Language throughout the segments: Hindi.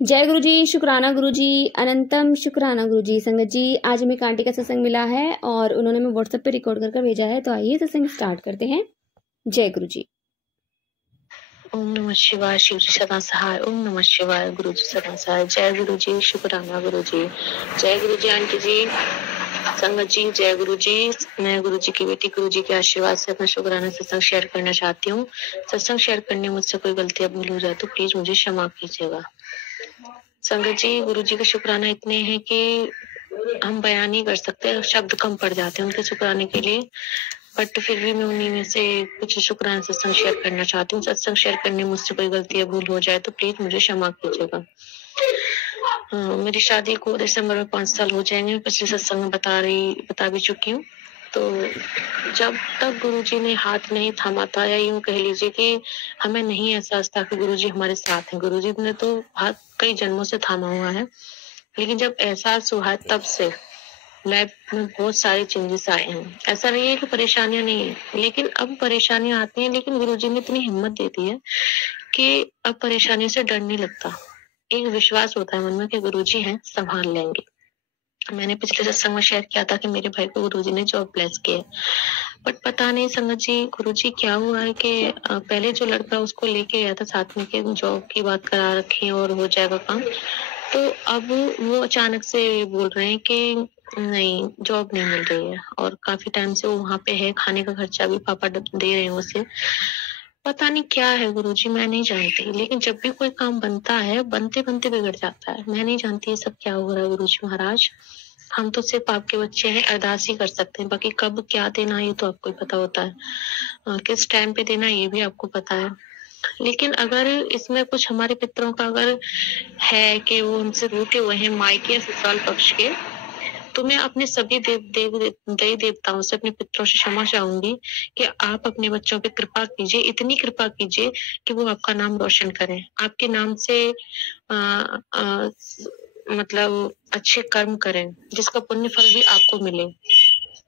जय गुरु जी, शुक्राना गुरु जी, अनंतम शुक्राना गुरु जी। संगत जी, आज हमें एक आंटी का सत्संग मिला है और उन्होंने हमें व्हाट्सएप पे रिकॉर्ड कर भेजा है, तो आइए सत्संग स्टार्ट करते हैं। जय गुरु जी। ओम नमः शिवाय। शिव जी सदा सहाय। ओम नमः शिवाय। गुरु जी सदा सहाय। जय गुरु जी, शुक्राना गुरु जी। जय गुरु जी आंटी जी, संगत जी, जय गुरु जी। मैं गुरु जी की बेटी गुरु जी के आशीर्वाद से अपना शुक्राना सत्संग शेयर करना चाहती हूँ। सत्संग शेयर करने में मुझसे कोई गलती या भूल हो जाए तो प्लीज मुझे क्षमा कीजिएगा। संगत जी, गुरु जी के शुक्राना इतने हैं कि हम बयान नहीं कर सकते, शब्द कम पड़ जाते हैं उनके शुक्राने के लिए। बट फिर भी मैं उन्हीं में से कुछ शुक्राना सत्संग शेयर करना चाहती हूँ। सत्संग शेयर करने में मुझसे कोई गलती या भूल हो जाए तो प्लीज मुझे क्षमा कीजिएगा। मेरी शादी को दिसंबर में 5 साल हो जाएंगे। पिछले सत्संग में बता भी चुकी हूँ। तो जब तक गुरुजी ने हाथ नहीं थामा था, या यूं कह लीजिए कि हमें नहीं एहसास था कि गुरुजी हमारे साथ हैं। गुरुजी ने तो हाथ कई जन्मों से थामा हुआ है, लेकिन जब एहसास हुआ है तब से लाइफ में बहुत सारे चेंजेस आए हैं। ऐसा नहीं है कि परेशानियां नहीं है, लेकिन अब परेशानियां आती हैं, लेकिन गुरुजी ने इतनी हिम्मत दे दी है कि अब परेशानी से डर नहीं लगता। एक विश्वास होता है मन में कि गुरुजी हैं, संभाल लेंगे। मैंने पिछले सत्संग में शेयर किया था कि मेरे भाई को गुरुजी ने जॉब ब्लेस किया, बट पता नहीं संगत जी गुरुजी क्या हुआ है कि पहले जो लड़का उसको लेके गया था साथ में कि जॉब की बात करा रखी और हो जाएगा काम, तो अब वो अचानक से बोल रहे हैं कि नहीं, जॉब नहीं मिल रही है और काफी टाइम से वो वहां पे है। खाने का खर्चा भी पापा दे रहे हैं उसे। पता नहीं क्या है गुरुजी, मैं नहीं जानती, लेकिन जब भी कोई काम बनता है बनते बनते बिगड़ जाता है। मैं नहीं जानती ये सब क्या हो रहा है गुरुजी महाराज। हम तो सिर्फ आपके बच्चे हैं, अरदास ही कर सकते हैं। बाकी कब क्या देना ये तो आपको ही पता होता है, किस टाइम पे देना ये भी आपको पता है। लेकिन अगर इसमें कुछ हमारे पितरों का अगर है कि वो हमसे रूठे हुए हैं, मायके या ससुराल पक्ष के, तो मैं अपने सभी देवी देवताओं से, अपने पितरों से क्षमा चाहूंगी कि आप अपने बच्चों पे कृपा कीजिए, इतनी कृपा कीजिए कि वो आपका नाम रोशन करें, आपके नाम से मतलब अच्छे कर्म करें, जिसका पुण्य फल भी आपको मिले।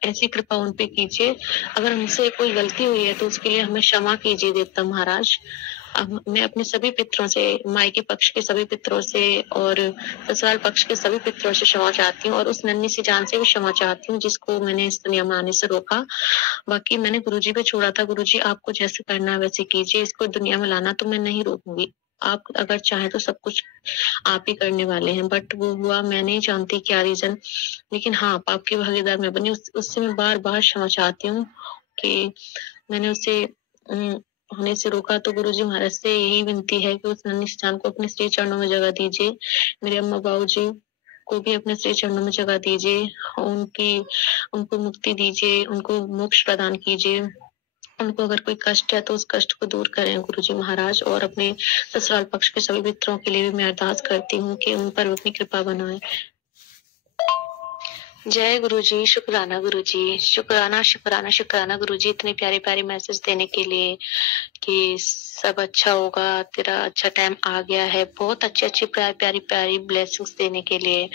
ऐसी कृपा उन पे कीजिए। अगर हमसे कोई गलती हुई है तो उसके लिए हमें क्षमा कीजिए देवता महाराज। अब मैं अपने सभी पितरों से, मायके पक्ष के सभी पितरों से और ससुराल पक्ष के सभी पितरों से क्षमा चाहती हूँ, और उस नन्ही सी जान से भी क्षमा चाहती हूँ जिसको मैंने इस दुनिया में आने से रोका। बाकी मैंने गुरुजी पे छोड़ा था, गुरुजी आपको जैसे करना है वैसे कीजिए, इसको दुनिया में लाना तो मैं नहीं रोकूंगी। आप अगर चाहें तो सब कुछ आप ही करने वाले हैं, बट वो हुआ मैं नहीं जानती क्या रीजन। लेकिन हाँ, पाप की भागीदार मैं बनी, उससे मैं बार बार क्षमा चाहती हूँ कि मैंने उसे होने से रोका। तो गुरुजी महाराज से यही विनती है कि उस नन्ही जान को अपने श्री चरणों में जगह दीजिए। मेरे अम्मा बाबू जी को भी अपने श्री चरणों में जगह दीजिए, उनको मुक्ति दीजिए, उनको मोक्ष प्रदान कीजिए। उनको अगर कोई कष्ट है तो उस कष्ट को दूर करें गुरुजी महाराज। और अपने ससुराल पक्ष के सभी मित्रों के लिए भी मैं अरदास करती हूँ कि उन पर अपनी कृपा बनाए। जय गुरु जी, शुक्राना गुरु जी, शुक्राना शुक्राना शुक्राना गुरु जी, इतने प्यारे प्यारे मैसेज देने के लिए कि सब अच्छा होगा, तेरा अच्छा टाइम आ गया है। बहुत अच्छी अच्छी प्यारी प्यारी ब्लेसिंग्स देने के लिए,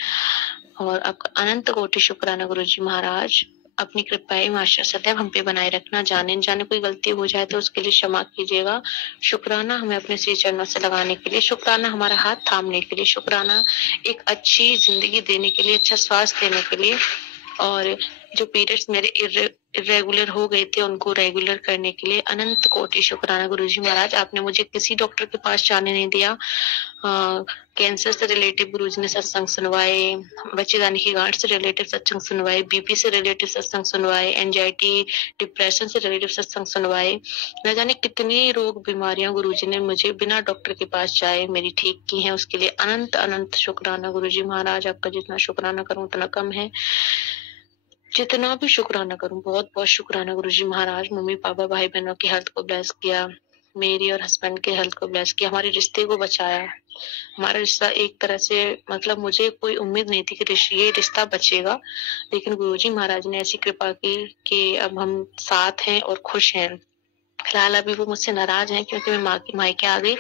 और आपका अनंत कोटि शुक्राना गुरु जी महाराज। अपनी कृपाएं आशा सदैव हम पे बनाए रखना। जाने जाने कोई गलती हो जाए तो उसके लिए क्षमा कीजिएगा। शुक्राना हमें अपने श्री चरणों से लगाने के लिए, शुक्राना हमारा हाथ थामने के लिए, शुक्राना एक अच्छी जिंदगी देने के लिए, अच्छा स्वास्थ्य देने के लिए, और जो पीरियड्स मेरे इरेगुलर हो गए थे उनको रेगुलर करने के लिए अनंत कोटि शुक्राना गुरुजी महाराज। आपने मुझे किसी डॉक्टर के पास जाने नहीं दिया। कैंसर से रिलेटिव गुरुजी ने सत्संग सुनवाए, बच्चेदानी की गांठ से रिलेटिव सत्संग सुनवाए, बीपी से रिलेटिव सत्संग सुनवाए, एंजाइटी डिप्रेशन से रिलेटिव सत्संग सुनवाए। न जाने कितनी रोग बीमारियां गुरुजी ने मुझे बिना डॉक्टर के पास जाए मेरी ठीक की हैं। उसके लिए अनंत अनंत शुक्राना गुरुजी महाराज। आपका जितना शुक्राना करूं उतना कम है, जितना भी शुक्राना करूं बहुत बहुत शुक्राना गुरुजी महाराज। मम्मी पापा भाई बहनों की हेल्थ को ब्लेस किया, मेरी और हस्बैंड के हेल्थ को ब्लेस किया, हमारे रिश्ते को बचाया। हमारा रिश्ता एक तरह से, मतलब मुझे कोई उम्मीद नहीं थी कि ये रिश्ता बचेगा, लेकिन गुरुजी महाराज ने ऐसी कृपा की कि अब हम साथ हैं और खुश हैं। फिलहाल अभी वो मुझसे नाराज हैं क्योंकि मैं मायके आ गई,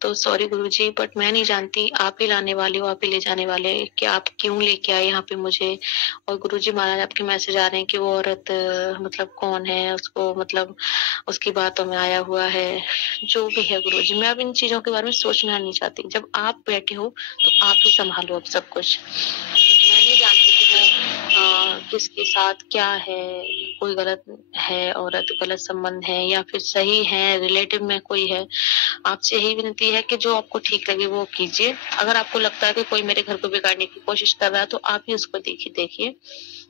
तो सॉरी गुरुजी, बट मैं नहीं जानती, आप ही लाने वाले हो, आप ही ले जाने वाले, कि आप क्यों लेके आए यहाँ पे मुझे। और गुरुजी महाराज आपके मैसेज आ रहे हैं कि वो औरत मतलब कौन है, उसको मतलब उसकी बातों में आया हुआ है, जो भी है गुरुजी। मैं अब इन चीजों के बारे में सोचना नहीं चाहती। जब आप बैठे हो तो आप ही संभालो अब सब कुछ। मैं नहीं जानती कि वो किसके साथ क्या है, कोई गलत है औरत, गलत संबंध है या फिर सही है, रिलेटिव में कोई है। आपसे यही विनती है कि जो आपको ठीक लगे वो कीजिए। अगर आपको लगता है कि कोई मेरे घर को बिगाड़ने की कोशिश कर रहा है तो आप ही उसको देखिए।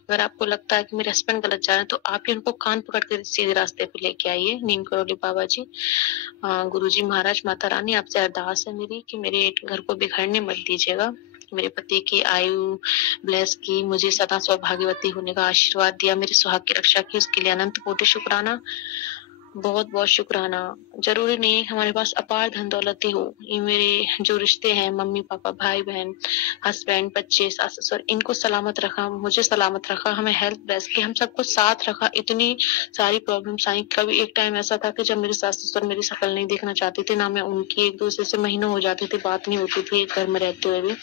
अगर आपको लगता है कि मेरे हस्बैंड गलत जा रहे हैं तो आप ही उनको कान पकड़ कर सीधे रास्ते पे लेके आइए। नीम करोली बाबा जी, गुरुजी महाराज, माता रानी, आपसे अरदास है मेरी कि मेरे घर को बिखरने मत दीजिएगा। मेरे पति की आयु ब्लेस की, मुझे सदा सौभाग्यवती होने का आशीर्वाद दिया, मेरे सुहाग की रक्षा की, उसके लिए अनंत कोटि शुक्राना, बहुत बहुत शुक्राना। जरूरी नहीं हमारे पास अपार धन दौलत ही हो, ये मेरे जो रिश्ते हैं, मम्मी पापा, भाई बहन, हस्बैंड, बच्चे, सास ससुर, इनको सलामत रखा, मुझे सलामत रखा, हमें हेल्थ ब्लेस की, हम सबको साथ रखा। इतनी सारी प्रॉब्लम्स आई। कभी एक टाइम ऐसा था कि जब मेरे सास ससुर मेरी शक्ल नहीं देखना चाहते थे, ना मैं उनकी, एक दूसरे से महीनों हो जाते थे, बात नहीं होती थी एक घर में रहते हुए भी।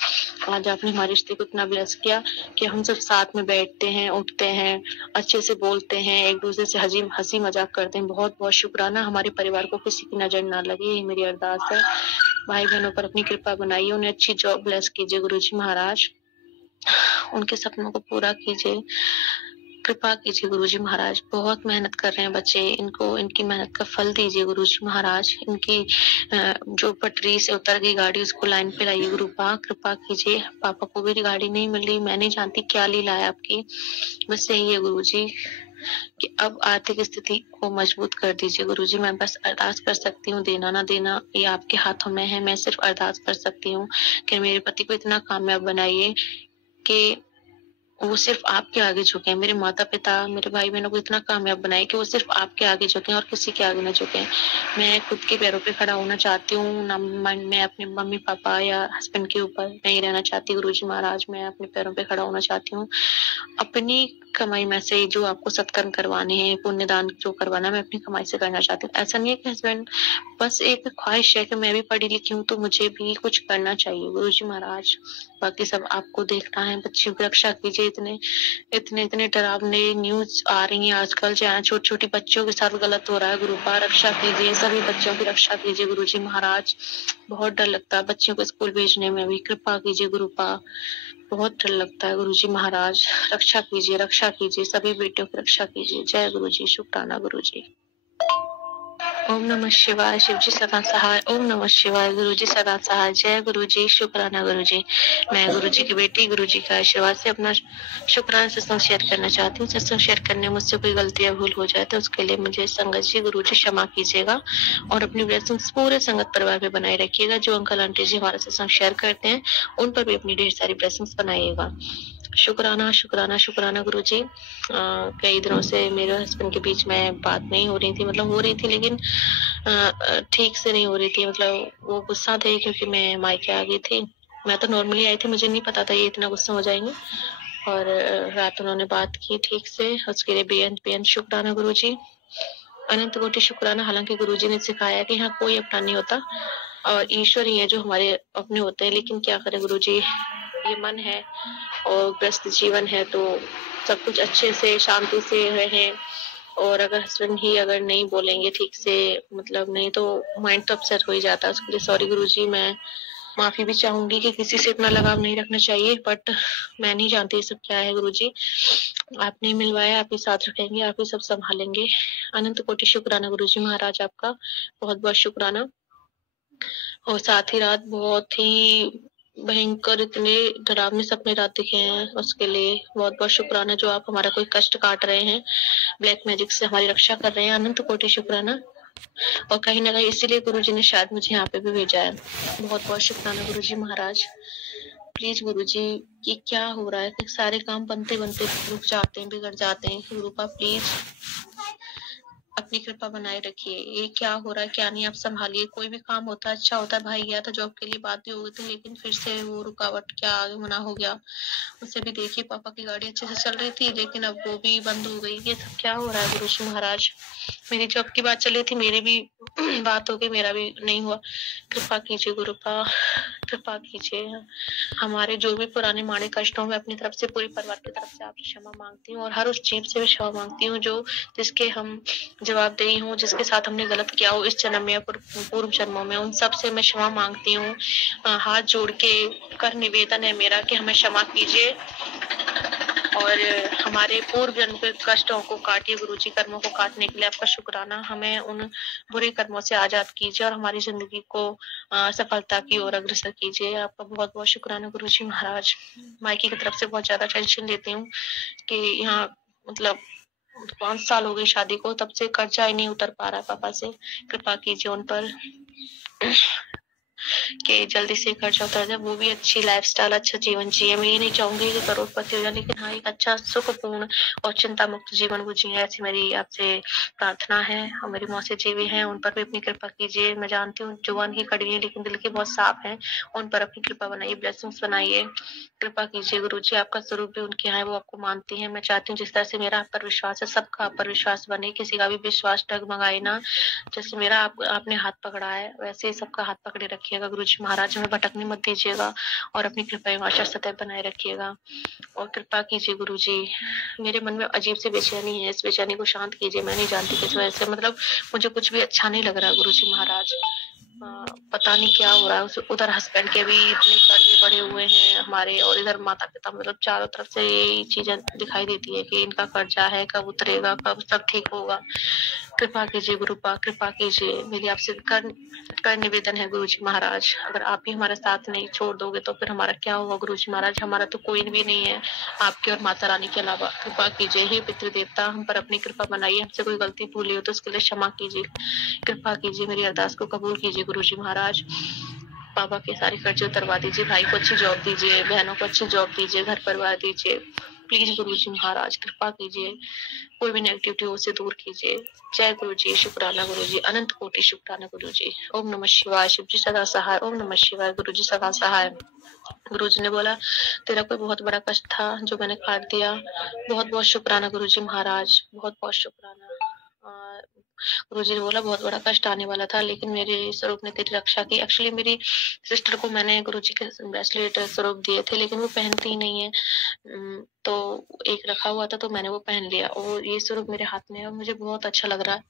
आज आपने हमारे रिश्ते को इतना ब्लेस किया कि हम सब साथ में बैठते हैं, उठते हैं, अच्छे से बोलते हैं, एक दूसरे से हंसी मजाक करते हैं। बहुत बहुत शुक्राना। हमारे परिवार को किसी की नजर ना लगे, ये मेरी अरदास है। भाई बहनों पर अपनी कृपा बनाइए, उन्हें अच्छी जॉब ब्लेस कीजिए गुरुजी महाराज, उनके सपनों को पूरा कीजिए, कृपा कीजिए गुरुजी महाराज। बहुत मेहनत कर रहे हैं बच्चे, इनको इनकी मेहनत का फल दीजिए गुरुजी महाराज। इनकी जो पटरी से उतर गई गाड़ी, उसको लाइन पे लाइए गुरुपा, कृपा कीजिए। पापा को भी गाड़ी नहीं मिल रही, मैं नहीं जानती क्या लीला है आपकी, बस यही है गुरुजी कि अब आर्थिक स्थिति को मजबूत कर दीजिए गुरुजी। मैं बस अरदास कर सकती हूँ, देना ना देना ये आपके हाथों में है। मैं सिर्फ अरदास कर सकती हूँ कि मेरे पति को इतना कामयाब बनाइए कि वो सिर्फ आपके आगे झुके। मेरे माता पिता, मेरे भाई बहनों को इतना कामयाब बनाए कि वो सिर्फ आपके आगे झुके और किसी के आगे न झुके। मैं खुद के पैरों पे खड़ा होना चाहती हूँ, ना मैं अपने मम्मी पापा या हस्बैंड के ऊपर नहीं रहना चाहती गुरुजी महाराज। मैं अपने पैरों पे खड़ा होना चाहती हूँ, अपनी कमाई में से जो आपको सत्कर्म करवाने हैं, पुण्यदान जो करवाना, मैं अपनी कमाई से करना चाहती हूँ। ऐसा नहीं है कि हस्बैंड, बस एक ख्वाहिश है कि मैं भी पढ़ी लिखी हूँ तो मुझे भी कुछ करना चाहिए गुरुजी महाराज। बाकी सब आपको देखना है। बच्चियों की रक्षा कीजिए। इतने डरावने न्यूज आ रही हैं आजकल, जहाँ छोटी छोटी बच्चों के साथ गलत हो रहा है। गुरुपा रक्षा कीजिए, सभी बच्चों की रक्षा कीजिए गुरुजी महाराज। बहुत डर लगता है बच्चों को स्कूल भेजने में भी, कृपा कीजिए गुरुपा, बहुत डर लगता है गुरुजी महाराज। रक्षा कीजिए, सभी बेटियों की रक्षा कीजिए। जय गुरुजी, शुक्राना गुरुजी। ओम नमः शिवाय, शिव जी सदा सहाय। ओम नमः शिवाय, गुरु जी सदा सहाय। जय गुरु जी, शुक्राना गुरु जी। मैं गुरु जी की बेटी, गुरु जी का आशीर्वाद से अपना शुक्राना सत्संग शेयर करना चाहती हूँ। सत्संग शेयर करने में मुझसे कोई गलती या भूल हो जाए तो उसके लिए मुझे संगत जी, गुरु जी क्षमा कीजिएगा और अपनी ब्लेसिंग्स पूरे संगत परिवार में बनाए रखिएगा। जो अंकल आंटी जी हमारा सत्संग शेयर करते हैं उन पर भी अपनी ढेर सारी ब्लेसिंग्स बनाइएगा। शुक्राना शुक्राना शुक्राना गुरु जी। कई दिनों से मेरे हस्बैंड के बीच में बात नहीं हो रही थी, मतलब हो रही थी लेकिन ठीक से नहीं हो रही थी। मतलब वो गुस्सा थे क्योंकि मैं मायके आ गई थी। मैं तो नॉर्मली आई थी, मुझे नहीं पता था ये इतना गुस्सा हो जाएंगे। और रात उन्होंने बात की ठीक से, उसके लिए बेअंत बेअंत शुक्राना गुरु जी, अनंत कोटि शुक्राना। हालांकि गुरु जी ने सिखाया कि यहाँ कोई अपना नहीं होता और ईश्वर ही है जो हमारे अपने होते हैं, लेकिन क्या करें गुरु जी, ये मन है और ग्रस्त जीवन है तो सब कुछ अच्छे से शांति से रहे। और अगर हस्बैंड ही अगर नहीं बोलेंगे ठीक से, मतलब नहीं तो माइंड तो अपसेट हो ही जाता है। उसके लिए सॉरी गुरुजी, मैं माफी भी चाहूंगी कि किसी से इतना लगाव नहीं रखना चाहिए, बट मैं नहीं जानती ये सब क्या है गुरुजी। आपने मिलवाया, आप ही साथ रखेंगे, आप ही सब संभालेंगे। अनंत कोटि शुक्राना गुरुजी महाराज, आपका बहुत बहुत शुक्राना। और साथ ही रात बहुत ही भयंकर इतने डरावने सपने रात दिखे हैं, उसके लिए बहुत बहुत शुक्राना। जो आप हमारा कोई कष्ट काट रहे हैं, ब्लैक मैजिक से हमारी रक्षा कर रहे हैं, अनंत कोटि शुक्राना। और कहीं ना कहीं इसीलिए गुरुजी ने शायद मुझे यहाँ पे भी भेजा है। बहुत बहुत शुक्राना गुरुजी महाराज। प्लीज गुरुजी, ये क्या हो रहा है कि सारे काम बनते बनते रुक जाते हैं, बिगड़ जाते हैं। गुरुपा प्लीज अपनी कृपा बनाए रखिए। ये क्या हो रहा है क्या नहीं आप संभालिए। कोई भी काम होता है अच्छा होता है। भाई गया था जॉब के लिए, बात भी हो गई थी, लेकिन फिर से वो रुकावट क्या आगे मना हो गया। उससे भी देखिए पापा की गाड़ी अच्छे से चल रही थी, लेकिन अब वो भी बंद हो गई। ये सब क्या हो रहा है गुरुजी महाराज। मेरी जॉब की बात चली थी, मेरी भी बात हो गई, मेरा भी नहीं हुआ। कृपा कीजिए गुरुपा, कृपा कीजिए। हमारे जो भी पुराने माड़े कष्ट हो, मैं अपनी तरफ से पूरे परिवार की तरफ से आपसे क्षमा मांगती हूँ, और हर उस जीव से भी क्षमा मांगती हूँ जो जिसके हम जवाबदेही हूँ, जिसके साथ हमने गलत किया हो इस जन्म में या पूर्व जन्मों में, उन सब से मैं क्षमा मांगती हूँ। हाथ जोड़ के कर निवेदन है मेरा कि हमें क्षमा कीजिए, और हमारे पूर्व जन्म के कष्टों को काटिए गुरुजी। कर्मों को काटने के लिए आपका शुक्राना। हमें उन बुरे कर्मों से आजाद कीजिए और हमारी जिंदगी को सफलता की ओर अग्रसर कीजिए। आपका बहुत बहुत शुक्राना गुरुजी महाराज। मायके की तरफ से बहुत ज्यादा टेंशन लेती हूँ कि यहाँ मतलब 5 साल हो गए शादी को, तब से कर्जा ही नहीं उतर पा रहा है पापा से। कृपा कीजिए उन पर कि जल्दी से कर्जा उतर जाए, वो भी अच्छी लाइफस्टाइल, अच्छा जीवन जिए। मैं ये नहीं चाहूंगी कि करोड़पति हो जाए, लेकिन हाँ एक अच्छा सुखपूर्ण और चिंता मुक्त जीवन वो जिए, ऐसी मेरी आपसे प्रार्थना है। और मेरी मौसी जी भी हैं, उन पर भी अपनी कृपा कीजिए। मैं जानती हूँ जुबान की कड़वी है लेकिन दिल की बहुत साफ है, उन पर अपनी कृपा बनाइए, ब्लेसिंग्स बनाइए। कृपा कीजिए गुरुजी। आपका स्वरूप भी उनके यहाँ है, वो आपको मानती है। मैं चाहती हूँ जिस तरह से मेरा आप पर विश्वास है, सबका आप पर विश्वास बने, किसी का भी विश्वास डगमगाए ना। जैसे मेरा आपने हाथ पकड़ा है, वैसे ही सबका हाथ पकड़े रखिएगा गुरुजी महाराज। हमें भटकने मत दीजिएगा, और अपनी कृपा एवं आशा सदैव बनाए रखिएगा। और कृपा कीजिए गुरुजी। मेरे मन में अजीब सी बेचैनी है, इस बेचैनी को शांत कीजिए। मैं नहीं जानती किस वजह से, मतलब मुझे कुछ भी अच्छा नहीं लग रहा गुरुजी महाराज। पता नहीं क्या हो रहा है। उधर हस्बैंड के भी इतने कर्जे पड़े हुए हैं हमारे, और इधर माता पिता, मतलब चारों तरफ से यही चीजें दिखाई देती है कि इनका कर्जा है, कब उतरेगा, कब सब ठीक होगा। कृपा कीजिए गुरुपा, कृपा कीजिए। मेरी आपसे कर निवेदन है गुरुजी महाराज। अगर आप ही हमारा साथ नहीं छोड़ दोगे तो फिर हमारा क्या होगा गुरुजी महाराज। हमारा तो कोई भी नहीं है आपके और माता रानी के अलावा। कृपा कीजिए। हे पितृ देवता, हम पर अपनी कृपा बनाइए। हमसे कोई गलती भूली हो तो उसके लिए क्षमा कीजिए। कृपा कीजिए, मेरी अरदास को कबूल कीजिए गुरुजी महाराज। पापा के सारे खर्चे उतरवा दीजिए, भाई को अच्छी जॉब दीजिए, बहनों को अच्छी जॉब दीजिए, घर परिवार दीजिए। प्लीज गुरुजी महाराज कृपा कीजिए। कोई भी नेगेटिविटी हो उसे दूर कीजिए। जय गुरुजी, शुक्राना गुरुजी, अनंत कोटि शुक्राना गुरुजी। ओम नमः शिवाय। शिव जी सदा सहाय। ओम नमः शिवाय। गुरुजी सदा सहाय। गुरुजी ने बोला तेरा कोई बहुत बड़ा कष्ट था जो मैंने काट दिया। बहुत बहुत शुक्राना गुरुजी महाराज, बहुत बहुत शुक्राना। गुरुजी ने बोला बहुत बड़ा कष्ट आने वाला था, लेकिन मेरे स्वरूप ने तेरी रक्षा की। एक्चुअली मेरी सिस्टर को मैंने गुरुजी के ब्रेसलेट स्वरूप दिए थे, लेकिन वो पहनती ही नहीं है। तो एक रखा हुआ था तो मैंने वो पहन लिया, और ये स्वरूप मेरे हाथ में है और मुझे बहुत अच्छा लग रहा है।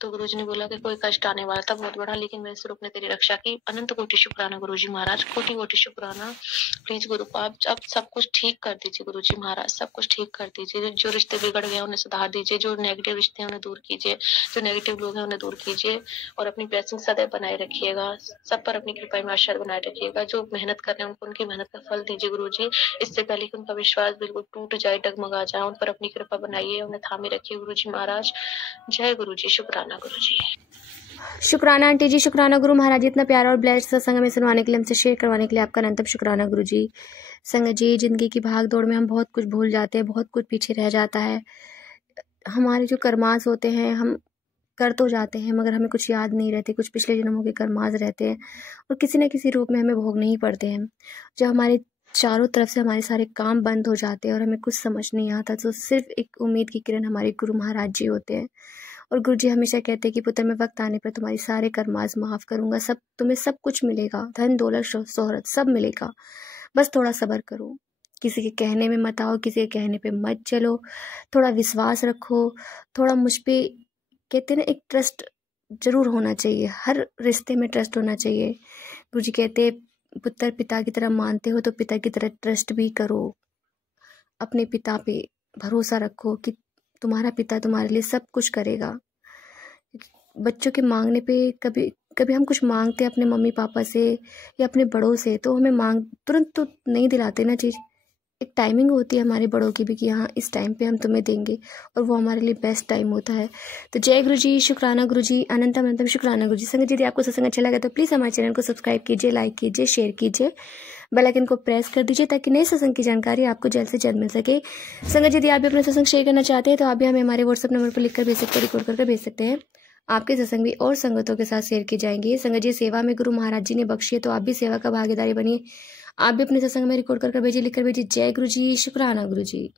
तो गुरुजी ने बोला कि कोई कष्ट आने वाला था बहुत बड़ा, लेकिन मेरे स्वरूप ने तेरी रक्षा की। अनंत कोटि शुक्राना गुरुजी महाराज, कोटि कोटि शुक्राना। प्लीज गुरु आप सब कुछ ठीक कर दीजिए गुरुजी महाराज, सब कुछ ठीक कर दीजिए। जो रिश्ते बिगड़ गए उन्हें सुधार दीजिए, जो नेगेटिव रिश्ते हैं उन्हें दूर कीजिए, जो नेगेटिव लोग हैं उन्हें दूर कीजिए, और अपनी ब्लेसिंग सदैव बनाए रखिएगा। सब पर अपनी कृपा में आशीर्वाद बनाए रखिएगा। जो मेहनत कर रहे हैं उनको उनकी मेहनत का फल दीजिए गुरुजी। इससे पहले कि उनका विश्वास बिल्कुल टूट जाए, डगमगा जाए, उन पर अपनी कृपा बनाइए, उन्हें थामे रखिए गुरुजी महाराज। जय गुरुजी, शुक्राना गुरुजी। शुक्राना आंटी जी, शुक्राना गुरु महाराज जी, इतना प्यारा और ब्लेस्ड सत्संग में सुनवाने के लिए, हमसे शेयर करवाने के लिए आपका अनंतम शुक्राना गुरु जी। संगत जी, जिंदगी की भाग दौड़ में हम बहुत कुछ भूल जाते हैं, बहुत कुछ पीछे रह जाता है। हमारे जो कर्मास होते हैं हम कर तो जाते हैं, मगर हमें कुछ याद नहीं रहते, कुछ पिछले जन्मों के कर्मास रहते हैं और किसी न किसी रूप में हमें भोगने ही पड़ते हैं। जब हमारे चारों तरफ से हमारे सारे काम बंद हो जाते हैं और हमें कुछ समझ नहीं आता, तो सिर्फ एक उम्मीद की किरण हमारे गुरु महाराज जी होते हैं। और गुरु जी हमेशा कहते हैं कि पुत्र, मैं वक्त आने पर तुम्हारी सारे कर्मास माफ़ करूँगा, सब तुम्हें सब कुछ मिलेगा, धन दौलत शोहरत सब मिलेगा, बस थोड़ा सब्र करो। किसी के कहने में मत आओ, किसी के कहने पे मत चलो, थोड़ा विश्वास रखो, थोड़ा मुझ पे, कहते हैं ना, एक ट्रस्ट जरूर होना चाहिए, हर रिश्ते में ट्रस्ट होना चाहिए। गुरु जी कहते हैं पुत्र पिता की तरह मानते हो तो पिता की तरह ट्रस्ट भी करो, अपने पिता पे भरोसा रखो कि तुम्हारा पिता तुम्हारे लिए सब कुछ करेगा। बच्चों के मांगने पे कभी कभी हम कुछ मांगते हैं अपने मम्मी पापा से या अपने बड़ों से, तो हमें तुरंत तो नहीं दिलाते ना चीज़, एक टाइमिंग होती है हमारे बड़ों की भी कि हाँ इस टाइम पे हम तुम्हें देंगे, और वो हमारे लिए बेस्ट टाइम होता है। तो जय गुरु जी, शुक्राना गुरु जी, अनंतम अनंतम शुक्राना गुरु जी। संगत जी, यदि आपको सत्संग अच्छा लगा तो प्लीज़ हमारे चैनल को सब्सक्राइब कीजिए, लाइक कीजिए, शेयर कीजिए, बेल आइकन को प्रेस कर दीजिए ताकि नए सत्संग की जानकारी आपको जल्द से जल्द मिल सके। संगत जी, यदि आप भी अपना सत्संग शेयर करना चाहते हैं तो आप भी हमें हमारे व्हाट्सअप नंबर पर लिखकर भेज सकते हैं, रिकॉर्ड करके भेज सकते हैं। आपके सत्संग भी और संगतों के साथ शेयर की जाएंगे। संगत जी, सेवा में गुरु महाराज जी ने बख्शी है तो आप भी सेवा का भागीदारी बनिए। आप भी अपने सत्संग में रिकॉर्ड करके भेजिए, लिखकर भेजिए। जय गुरु जी, शुक्राना गुरु जी।